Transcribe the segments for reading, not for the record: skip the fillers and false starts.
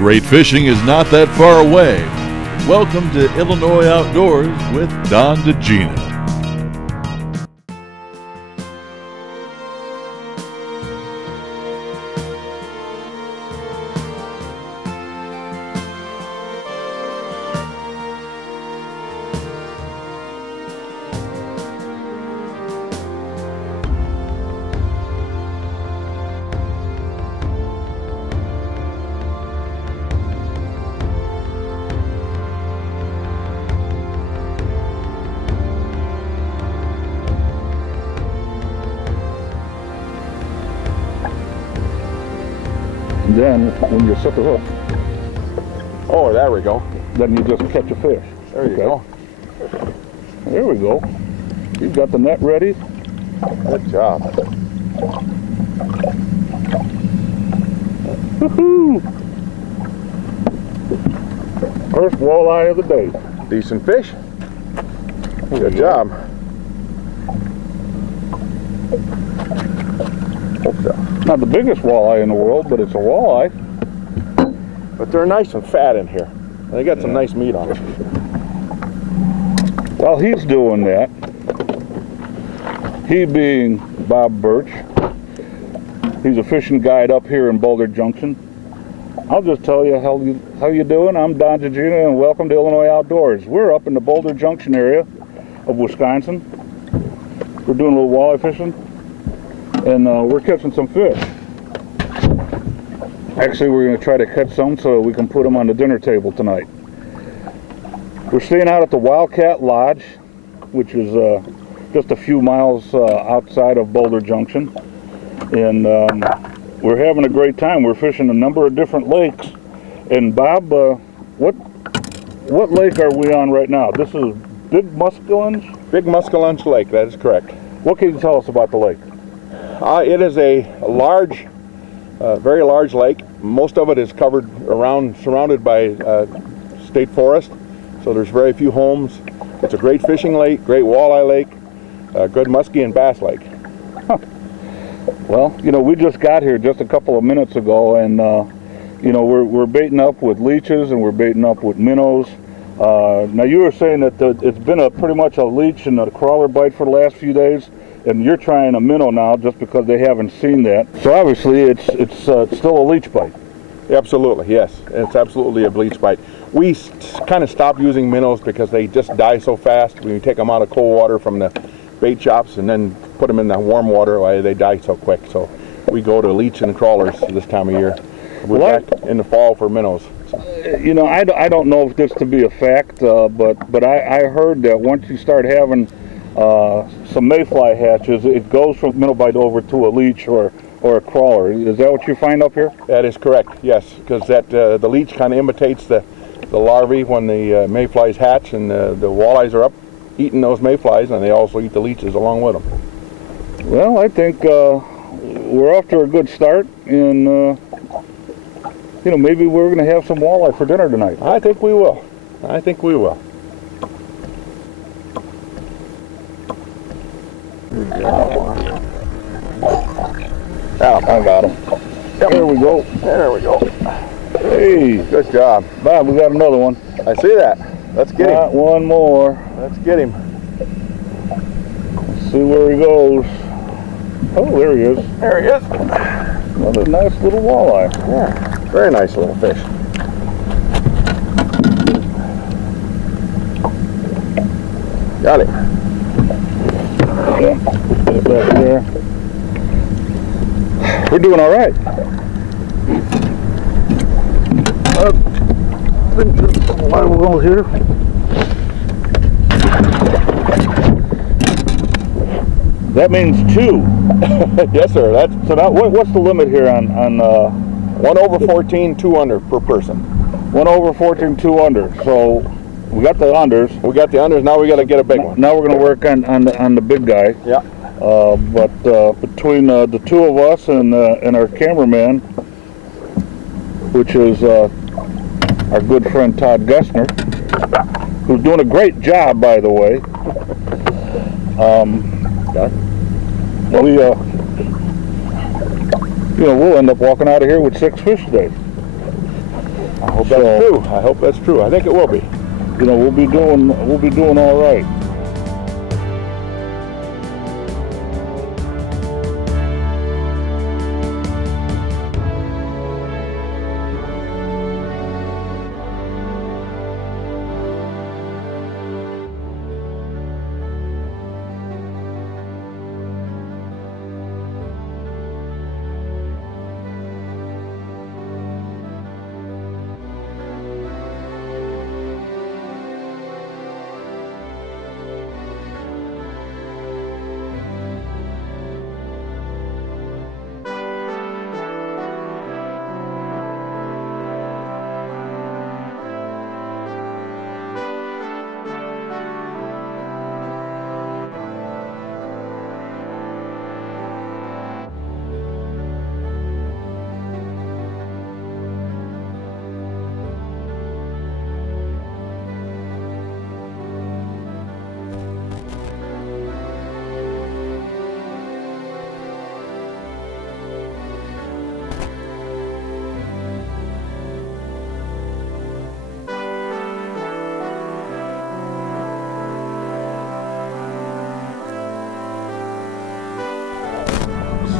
Great fishing is not that far away. Welcome to Illinois Outdoors with Don DeGina. And then when you set the hook, oh, there we go. then you just catch a fish. There you go. There we go. You've got the net ready. Good job. Woohoo! First walleye of the day. Decent fish. Good job. Not the biggest walleye in the world, but it's a walleye. But they're nice and fat in here. They got some nice meat on them. While he's doing that, he being Bob Birch, he's a fishing guide up here in Boulder Junction. I'll just tell you how you doing. I'm Don DeGina, and welcome to Illinois Outdoors. We're up in the Boulder Junction area of Wisconsin. We're doing a little walleye fishing, and we're catching some fish. Actually, we're going to try to catch some so we can put them on the dinner table tonight. We're staying out at the Wildcat Lodge, which is just a few miles outside of Boulder Junction, and we're having a great time. We're fishing a number of different lakes. And Bob, what lake are we on right now? This is Big Muskie? Big Muskie Lake, that is correct. What can you tell us about the lake? It is a large, very large lake. Most of it is covered around, surrounded by state forest, so there's very few homes. It's a great fishing lake, great walleye lake, good muskie and bass lake. Huh. Well, you know, we just got here just a couple of minutes ago, and you know, we're baiting up with leeches and we're baiting up with minnows. Now, you were saying that it's been pretty much a leech and a crawler bite for the last few days, and you're trying a minnow now just because they haven't seen that. So obviously, it's still a leech bite. Absolutely, yes. It's absolutely a bleach bite. We kind of stopped using minnows because they just die so fast. When you take them out of cold water from the bait shops and then put them in the warm water, they die so quick. So we go to leech and crawlers this time of year. We're back in the fall for minnows. You know, I don't know if this to be a fact, but I heard that once you start having some mayfly hatches, it goes from minnow bite over to a leech or a crawler. Is that what you find up here? That is correct, yes, because the leech kind of imitates the larvae when the mayflies hatch, and the walleyes are up eating those mayflies, and they also eat the leeches along with them. Well, I think we're off to a good start, and you know, maybe we're going to have some walleye for dinner tonight. I think we will. I think we will. I got him. Yep. There we go. There we go. Hey, good job. Bob, we got another one. I see that. Let's get him. One more. Let's get him. Let's see where he goes. Oh, there he is. There he is. Another nice little walleye. Yeah, very nice little fish. Got him. Yeah, put it back there. We're doing all right. Been through some live wells here. That means 2. Yes, sir. So now, what's the limit here on 1 over 14, 2 under per person. 1 over 14, 2 under. So we got the unders. We got the unders. Now we got to get a big one. Now we're going to work on the big guy. Yeah. But between the two of us and our cameraman, which is our good friend Todd Gessner, who's doing a great job, by the way. We you know, we'll end up walking out of here with 6 fish today. I hope that's true. I hope that's true. I think it will be. You know, we'll be doing all right.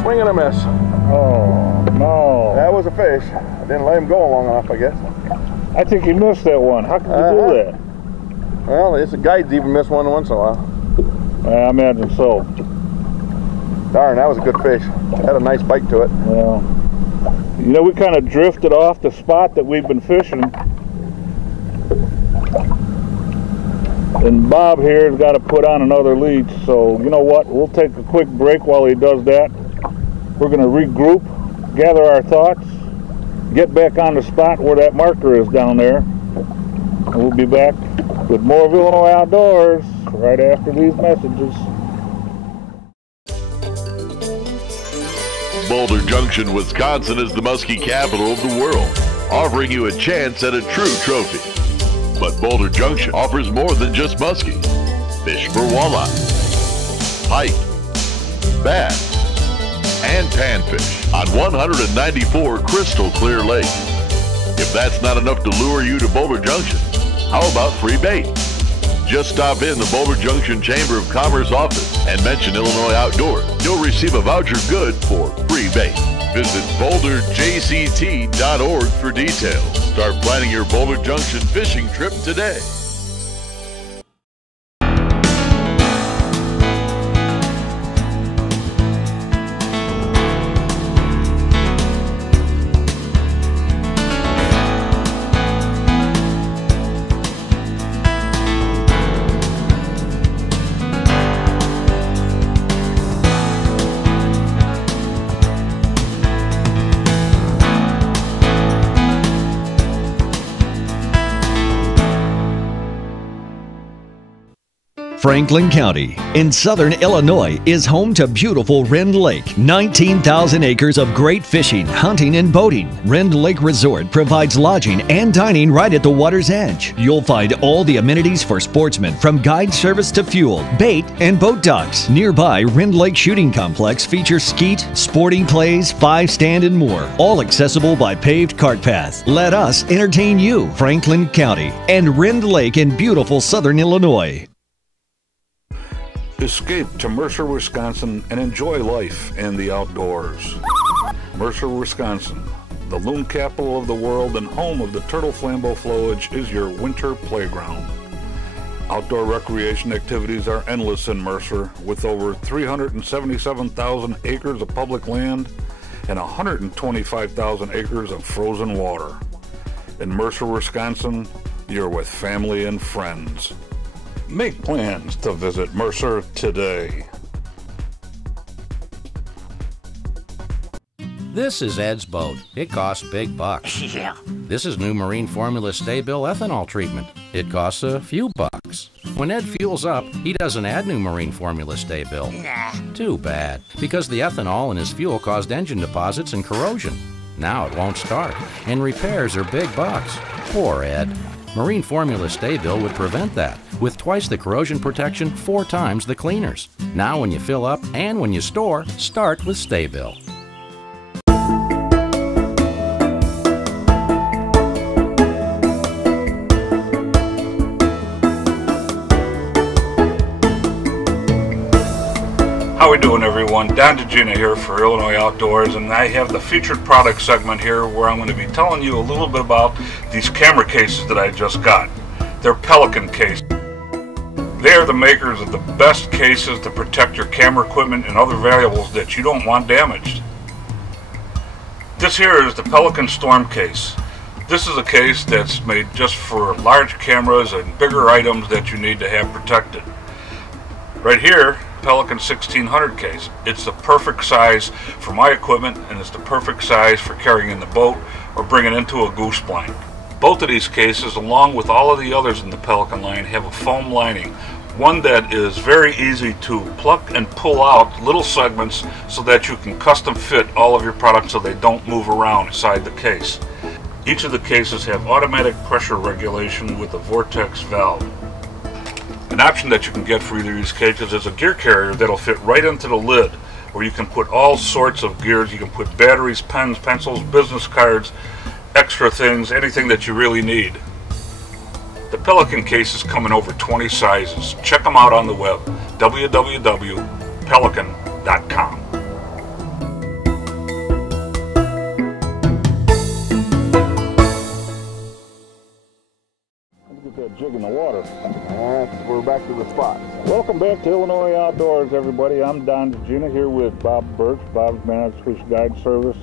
Swing and a miss. Oh, no. That was a fish. I didn't let him go long enough, I guess. I think you missed that one. How could you do that? Well, it's the guides even miss one once in a while. I imagine so. Darn, that was a good fish. It had a nice bite to it. Yeah. You know, we kind of drifted off the spot that we've been fishing. And Bob here has got to put on another leech. So, you know what? We'll take a quick break while he does that. We're going to regroup, gather our thoughts, get back on the spot where that marker is down there. And we'll be back with more of Illinois Outdoors right after these messages. Boulder Junction, Wisconsin is the muskie capital of the world, offering you a chance at a true trophy. But Boulder Junction offers more than just muskie. Fish for walleye, pike, bass, and panfish on 194 crystal clear lakes. If that's not enough to lure you to Boulder Junction, how about free bait? Just stop in the Boulder Junction Chamber of Commerce office and mention Illinois Outdoors. You'll receive a voucher good for free bait. Visit boulderjct.org for details. Start planning your Boulder Junction fishing trip today. Franklin County in southern Illinois is home to beautiful Rend Lake. 19,000 acres of great fishing, hunting, and boating. Rend Lake Resort provides lodging and dining right at the water's edge. You'll find all the amenities for sportsmen, from guide service to fuel, bait, and boat docks. Nearby, Rend Lake Shooting Complex features skeet, sporting clays, 5-stand, and more. All accessible by paved cart paths. Let us entertain you, Franklin County and Rend Lake in beautiful southern Illinois. Escape to Mercer, Wisconsin and enjoy life and the outdoors. Mercer, Wisconsin, the loon capital of the world and home of the turtle flambeau flowage, is your winter playground. Outdoor recreation activities are endless in Mercer, with over 377,000 acres of public land and 125,000 acres of frozen water. In Mercer, Wisconsin, you're with family and friends. Make plans to visit Mercer today. This is Ed's boat. It costs big bucks. Yeah. This is new Marine Formula Sta-Bil ethanol treatment. It costs a few bucks. When Ed fuels up, he doesn't add new Marine Formula Sta-Bil. Nah. Too bad, because the ethanol in his fuel caused engine deposits and corrosion. Now it won't start, and repairs are big bucks. Poor Ed. Marine Formula Sta-Bil would prevent that, with twice the corrosion protection, 4 times the cleaners. Now when you fill up and when you store, start with Sta-Bil. How we doing, everyone? Don DeGina here for Illinois Outdoors, and I have the featured product segment here where I'm going to be telling you a little bit about these camera cases that I just got. They're Pelican cases. They are the makers of the best cases to protect your camera equipment and other valuables that you don't want damaged. This here is the Pelican Storm Case. This is a case that's made just for large cameras and bigger items that you need to have protected. Right here, Pelican 1600 case. It's the perfect size for my equipment, and it's the perfect size for carrying in the boat or bringing into a goose blind. Both of these cases, along with all of the others in the Pelican line, have a foam lining, one that is very easy to pluck and pull out little segments so that you can custom fit all of your products so they don't move around inside the case. Each of the cases have automatic pressure regulation with a vortex valve. An option that you can get for either of these cases is a gear carrier that'll fit right into the lid, where you can put all sorts of gears. You can put batteries, pens, pencils, business cards, extra things, anything that you really need. The Pelican cases come in over 20 sizes. Check them out on the web, www.pelican.com. That jig in the water. We're back to the spot. Welcome back to Illinois Outdoors, everybody. I'm Don DeGina here with Bob Birch, Bob's Managed Fish Guide Service.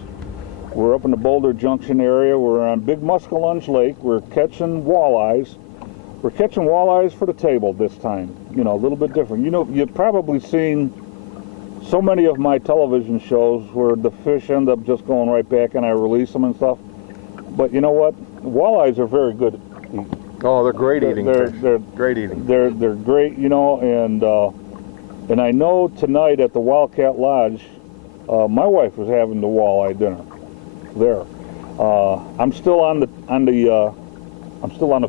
We're up in the Boulder Junction area. We're on Big Muskellunge Lake. We're catching walleyes. We're catching walleyes for the table this time. You know, a little bit different. You know, you've probably seen so many of my television shows where the fish end up just going right back and I release them and stuff. But you know what? Walleyes are very good eating. Oh, they're great eating fish. They're great eating. They're great, you know, and I know tonight at the Wildcat Lodge, my wife was having the walleye dinner there. I'm still on the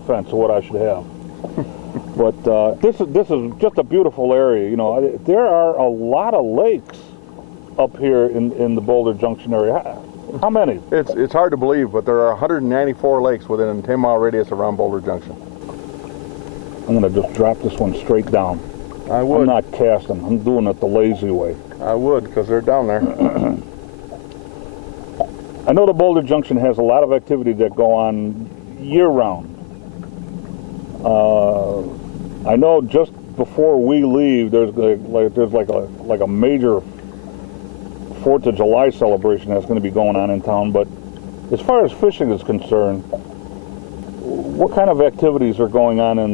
fence of what I should have. But this is just a beautiful area, you know. There are a lot of lakes up here in the Boulder Junction area. How many? It's hard to believe, but there are 194 lakes within a 10-mile radius around Boulder Junction. I'm going to just drop this one straight down. I would. I'm not casting. I'm doing it the lazy way. I would, because they're down there. I know the Boulder Junction has a lot of activity that go on year-round. I know just before we leave, there's like a major 4th of July celebration that's going to be going on in town. But as far as fishing is concerned, what kind of activities are going on in,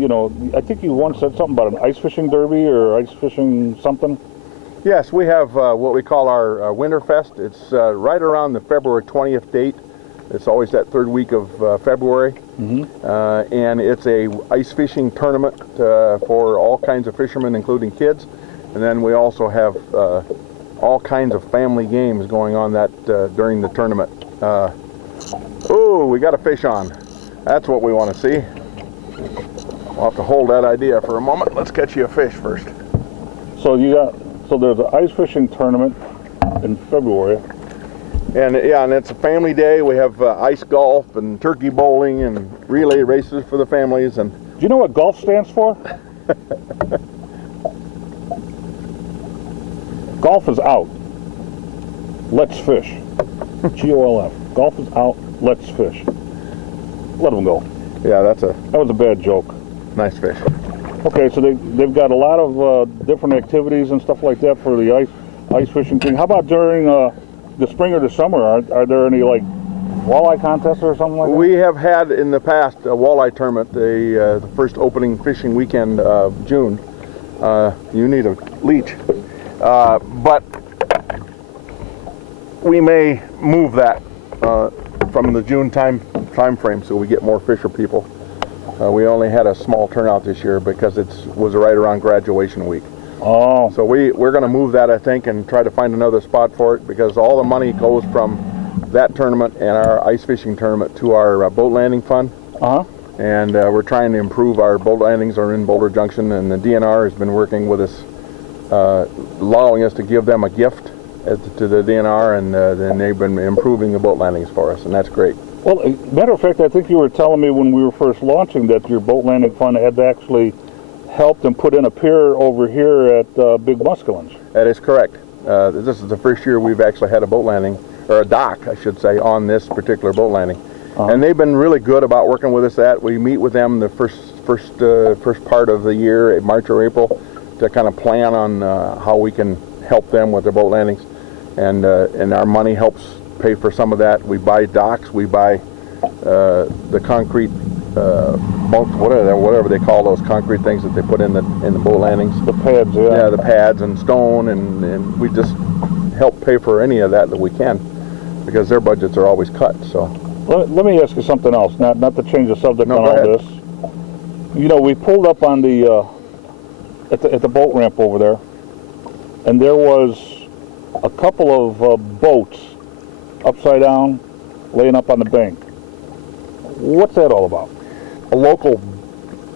you know, I think you once said something about an ice fishing derby or ice fishing something? Yes, we have what we call our Winter Fest. It's right around the February 20th date. It's always that third week of February. Mm-hmm. And it's a ice fishing tournament for all kinds of fishermen, including kids. And then we also have all kinds of family games going on that during the tournament. Oh, we got a fish on. That's what we want to see. We'll have to hold that idea for a moment. Let's catch you a fish first. So there's an ice fishing tournament in February. And yeah, and it's a family day. We have ice golf and turkey bowling and relay races for the families. And do you know what golf stands for? Golf is out. Let's fish. G-O-L-F. Golf is out. Let's fish. Let them go. Yeah, that was a bad joke. Nice fish. Okay, so they've got a lot of different activities and stuff like that for the ice fishing thing. How about during the spring or the summer? Are there any like walleye contests or something like that? We have had in the past a walleye tournament, the first opening fishing weekend of June. You need a leech. But we may move that from the June time frame so we get more fisher people. We only had a small turnout this year because it was right around graduation week. Oh. So we're going to move that, I think, and try to find another spot for it, because all the money goes from that tournament and our ice fishing tournament to our boat landing fund. Uh-huh. And we're trying to improve our boat landings are in Boulder Junction, and the DNR has been working with us, allowing us to give them a gift to the DNR, and then they've been improving the boat landings for us, and that's great. Well, matter of fact, I think you were telling me when we were first launching that your boat landing fund had actually helped and put in a pier over here at Big Muskelin's. That is correct. This is the first year we've actually had a boat landing, or a dock, I should say, on this particular boat landing. And they've been really good about working with us. We meet with them the first part of the year, March or April, to kind of plan on how we can help them with their boat landings, and our money helps pay for some of that. We buy docks, we buy the concrete bunks, whatever they call those concrete things that they put in the boat landings. The pads, yeah. Yeah, the pads and stone, and we just help pay for any of that we can, because their budgets are always cut. So let me ask you something else, not to change the subject on all this. You know, we pulled up on the at the boat ramp over there, and there was a couple of boats upside down laying up on the bank. What's that all about? A local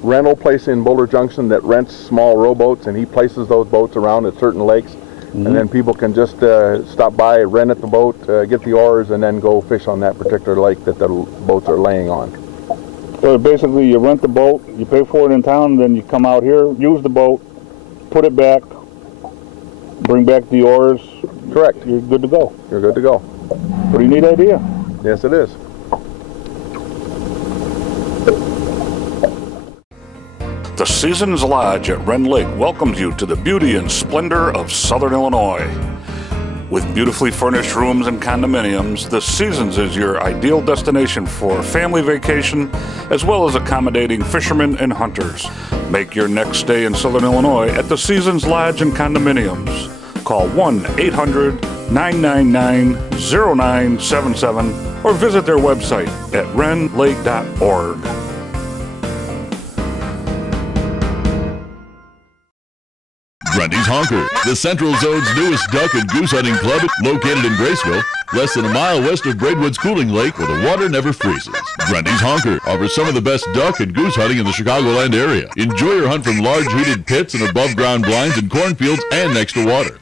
rental place in Boulder Junction that rents small rowboats, and he places those boats around at certain lakes, and then people can just stop by, rent at the boat, get the oars, and then go fish on that particular lake that the boats are laying on. So basically, you rent the boat, you pay for it in town, and then you come out here, use the boat, put it back, bring back the oars. Correct. You're good to go. You're good to go. Pretty neat idea. Yes, it is. The Seasons Lodge at Wren Lake welcomes you to the beauty and splendor of Southern Illinois. With beautifully furnished rooms and condominiums, the Seasons is your ideal destination for family vacation, as well as accommodating fishermen and hunters. Make your next stay in Southern Illinois at the Seasons Lodge and Condominiums. Call 1-800-999-0977 or visit their website at wrenlake.org. Grundy's Honker, the Central Zone's newest duck and goose hunting club, located in Graceville, less than a mile west of Braidwood's Cooling Lake, where the water never freezes. Grundy's Honker offers some of the best duck and goose hunting in the Chicagoland area. Enjoy your hunt from large heated pits and above-ground blinds in cornfields and next to water.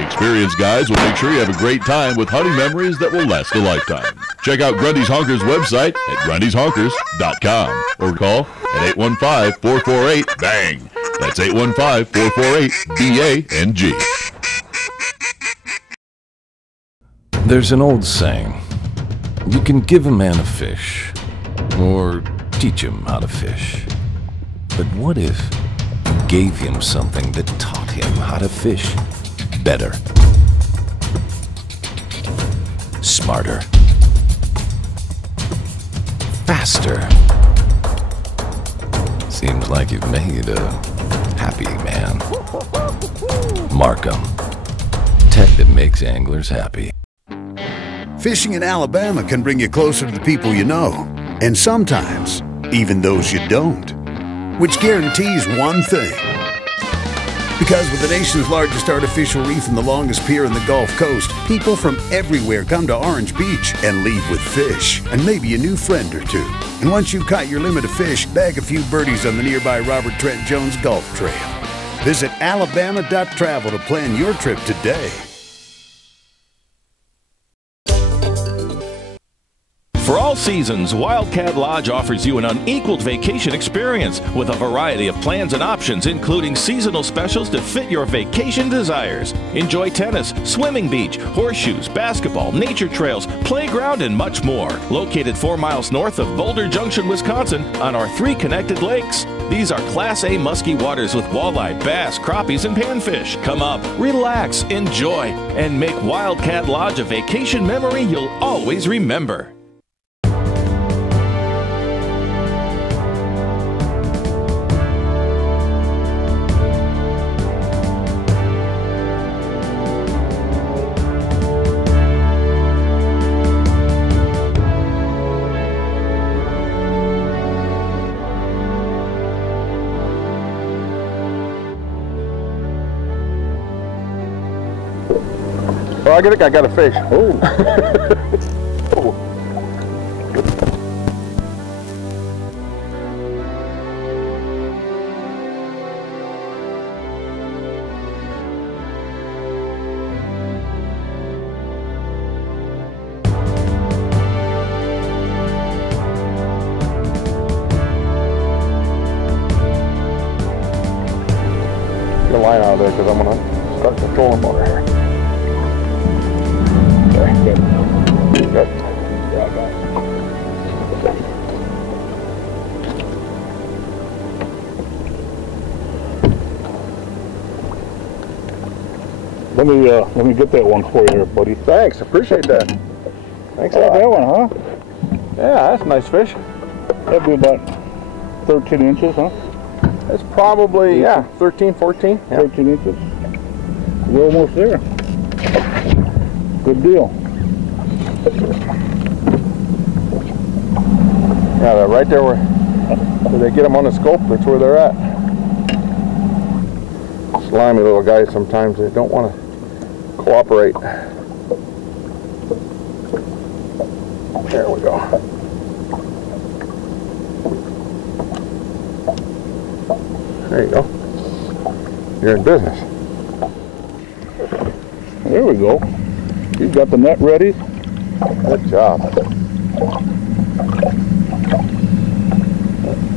Experienced guides will make sure you have a great time with hunting memories that will last a lifetime. Check out Grundy's Honker's website at grundyshonkers.com or call at 815-448-BANG. That's 815-448-BANG. There's an old saying, you can give a man a fish, or teach him how to fish. But what if you gave him something that taught him how to fish better, smarter, faster? Seems like you've made a happy man. Markham, tech that makes anglers happy. Fishing in Alabama can bring you closer to the people you know, and sometimes even those you don't, which guarantees one thing. Because with the nation's largest artificial reef and the longest pier in the Gulf Coast, people from everywhere come to Orange Beach and leave with fish, and maybe a new friend or two. And once you've caught your limit of fish, bag a few birdies on the nearby Robert Trent Jones Gulf Trail. Visit alabama.travel to plan your trip today. For all seasons, Wildcat Lodge offers you an unequaled vacation experience with a variety of plans and options, including seasonal specials to fit your vacation desires. Enjoy tennis, swimming beach, horseshoes, basketball, nature trails, playground, and much more. Located 4 miles north of Boulder Junction, Wisconsin, on our 3 connected lakes. These are Class A musky waters with walleye, bass, crappies, and panfish. Come up, relax, enjoy, and make Wildcat Lodge a vacation memory you'll always remember. Oh, I think I got a fish. Oh. Oh. the line out of there because I'm going to start controlling more here. Okay, good. Good. Yeah, I got it. Let me get that one for you there, buddy. Thanks, appreciate that. Thanks a lot. That one, huh? Yeah, that's a nice fish. That'd be about 13 inches, huh? It's probably, yeah, 13, 14. Yeah. 13 inches. We're almost there. Good deal. Yeah, they're right there where they get them on the scope. That's where they're at. Slimy little guys sometimes, they don't want to cooperate. There we go. There you go. You're in business. There we go. You've got the net ready. Good job.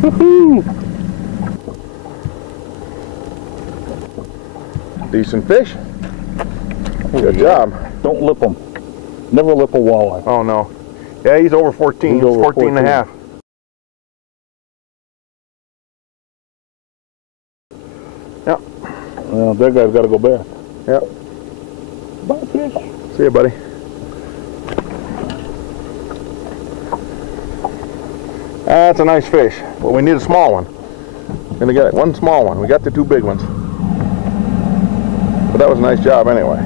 Woohoo! Decent fish. Good job. Don't lip them. Never lip a walleye. Oh no. Yeah, he's over 14. He's over 14 and a half. Yep. Well, that guy's got to go back. Yep. Bye, fish. See you, buddy. That's a nice fish, but we need a small one. We're gonna get one small one. We got the two big ones. But that was a nice job anyway.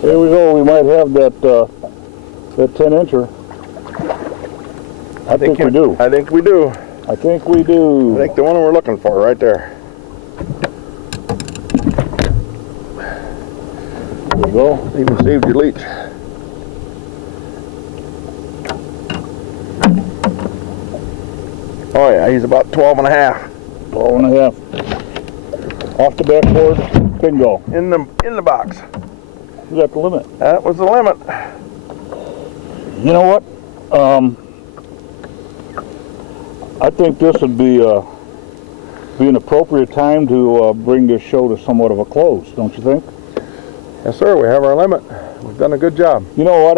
Here we go. We might have that 10-incher. I think we do. I think we do. I think we do. I think the one we're looking for right there. There we go. Even saved your leech. Oh yeah, he's about 12 and a half. 12 and a half. Off the backboard, bingo. In the box. You got the limit. That was the limit. You know what? I think this would be an appropriate time to bring this show to somewhat of a close, don't you think? Yes, sir. We have our limit. We've done a good job. You know what?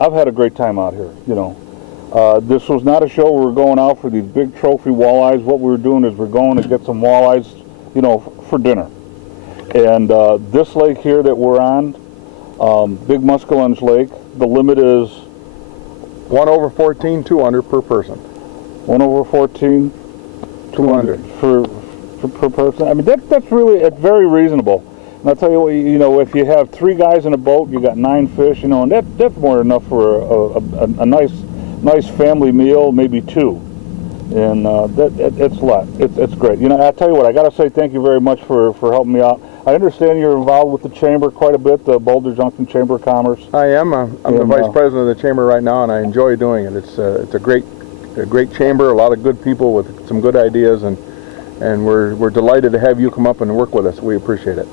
I've had a great time out here. You know, this was not a show where we're going out for these big trophy walleyes. What we're doing is we're going to get some walleyes, you know, for dinner. And this lake here that we're on, Big Muskellunge Lake, the limit is 1 over 14, 200 per person. 1 over 14, 200 per person. I mean, that's really very reasonable. And I'll tell you what, you know, if you have 3 guys in a boat, you got 9 fish, you know, and that's more than enough for a nice family meal, maybe 2. And it's a lot. It's great. You know, I tell you what, I got to say thank you very much for helping me out. I understand you're involved with the chamber quite a bit, the Boulder Junction Chamber of Commerce. I am. I'm the vice president of the chamber right now, and I enjoy doing it. It's a great chamber, a lot of good people with some good ideas, and we're delighted to have you come up and work with us. We appreciate it.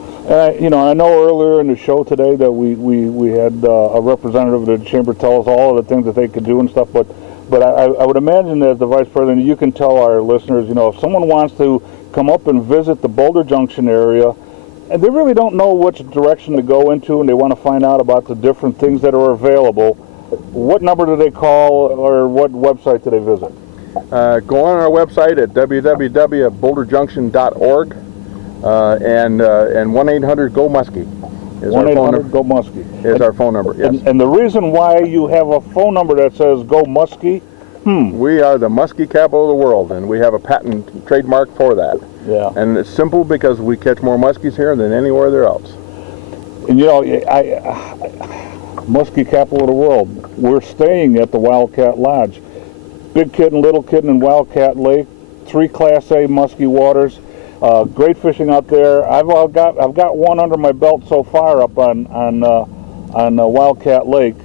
You know, I know earlier in the show today that we had a representative of the chamber tell us all of the things that they could do and stuff, but I would imagine that as the vice president, you can tell our listeners, you know, if someone wants to come up and visit the Boulder Junction area, and they really don't know which direction to go into, and they want to find out about the different things that are available, what number do they call, or what website do they visit? Go on our website at www.boulderjunction.org and 1-800-GO-MUSKIE is our phone number. 1-800-GO-MUSKIE is our phone number, yes. And the reason why you have a phone number that says Go Muskie, we are the muskie capital of the world, and we have a patent trademark for that. Yeah. And it's simple because we catch more muskies here than anywhere else. And you know, muskie capital of the world. We're staying at the Wildcat Lodge. Big Kitten, Little Kitten, and Wildcat Lake. 3 Class A muskie waters. Great fishing out there. I've got one under my belt so far up on Wildcat Lake.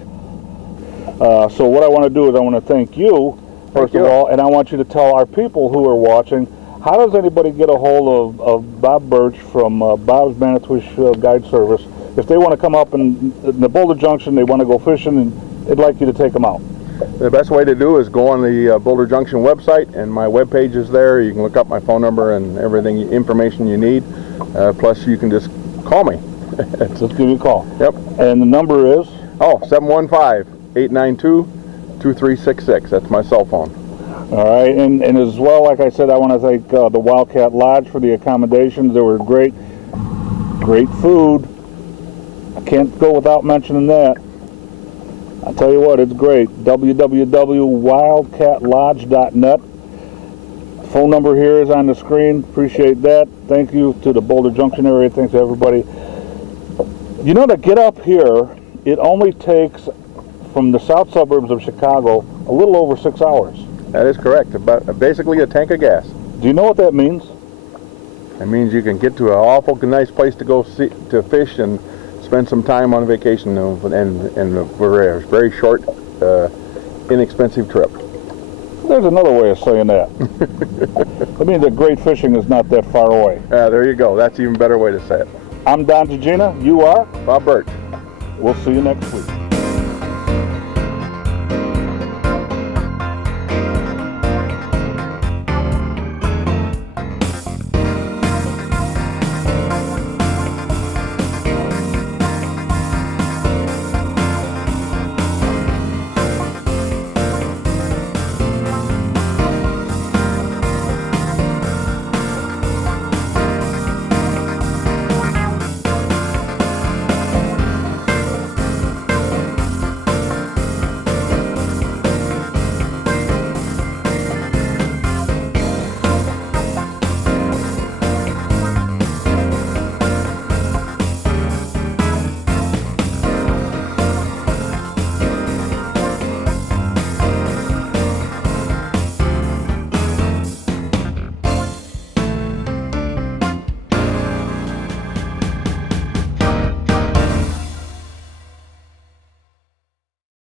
So what I want to do is I want to thank you first of all, and I want you to tell our people who are watching, how does anybody get a hold of Bob Birch from Bob's Manitowish Guide Service if they want to come up in the Boulder Junction, they want to go fishing, and they'd like you to take them out? The best way to do is go on the Boulder Junction website, and my webpage is there. You can look up my phone number and everything, information you need. Plus, you can just call me. Just give me a call. Yep. And the number is? Oh, 715-892-2366. That's my cell phone. All right, and as well, like I said, I want to thank the Wildcat Lodge for the accommodations. They were great food. I can't go without mentioning that. I'll tell you what, it's great. www.wildcatlodge.net. Phone number here is on the screen. Appreciate that. Thank you to the Boulder Junction area. Thanks to everybody. You know, to get up here, it only takes, from the south suburbs of Chicago, a little over 6 hours. That is correct. About basically a tank of gas. Do you know what that means? It means you can get to an awful nice place to go to fish and spend some time on vacation, and for a very short, inexpensive trip. There's another way of saying that. That means that great fishing is not that far away. There you go. That's an even better way to say it. I'm Don Gigina. You are? Bob Birch. We'll see you next week.